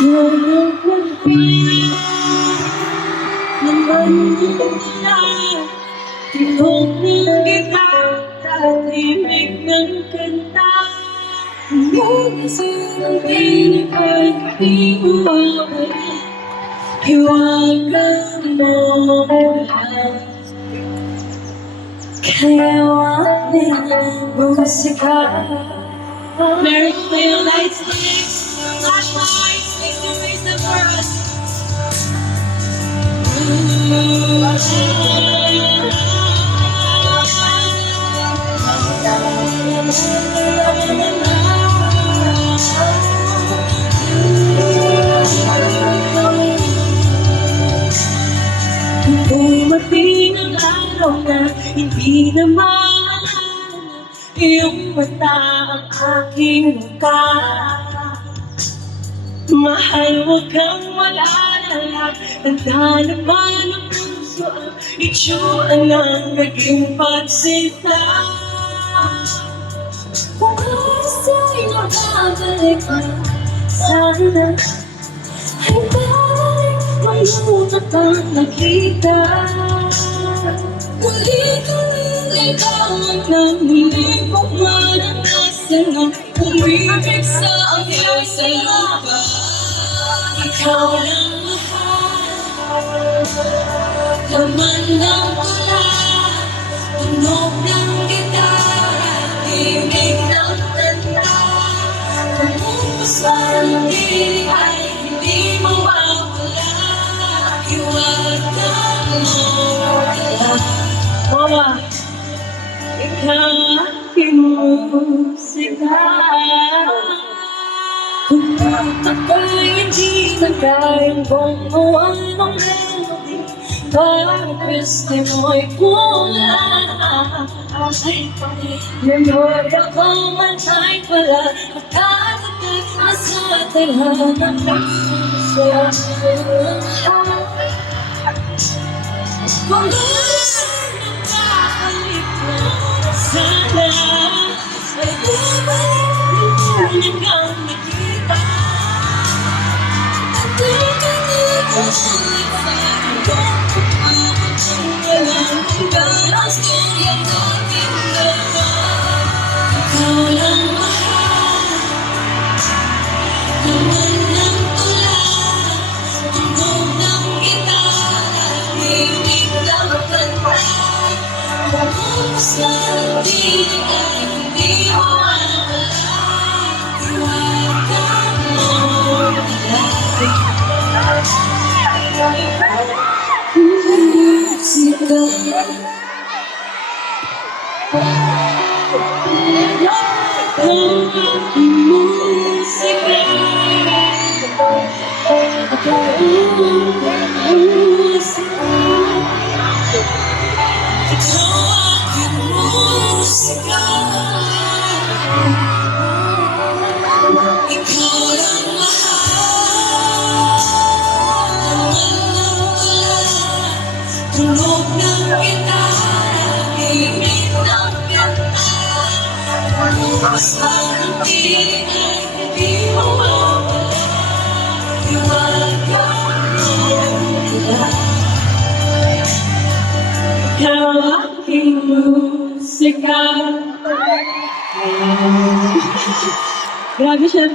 Sunog ng piling naman nila. Tibok ng gitara, tahimik ng kanta. Mula sa piling ay hindi mawawala. Hiwaga mo lang. Kaya wala musika. Meron pa yung lights, flashlights, face to face the first. Dumating ang araw na hindi na maalala na iyong mata ang aking mukha. Mahal, huwag kang mag-alala, tanda naman ang puso ang itsura ng naging pagsinta. Kung gusto'y nakabalik na, sana ay balik mayroon ang nakita. Muli kang ikaw ang namuling kong maranasan ang umibig sa aking sa lupa. Ikaw lang mahal, laman ng tula, tunog ng gitara, himig ng kanta. Pagbukas ng piling ay hindi mawawala. Hiwaga mo lang. Mama, ikaw aking musika. Kung ako'y hindi na kayang gumawa ng melody, parang peste mo'y kulang. Memorya ko man ay wala, magkakagay na sa tala ng puso. Kung gusto nakakalik mo, sana ay bumalik mo ang nakita. At tuminig mo ang iparang kung walang galas kaya natin dalawa. Ikaw lang mahal, laman ng tula, tunog ng gitara, himig ng kanta. Pagbukas ng piling ay hindi mawawala. Hiwaga mo lang. Musika. Tunog ng gitara, himig ng kanta. Pagbukas ng piling ay hindi mawawala. Hiwaga mo lang. Ikaw aking musika. Grabe siya,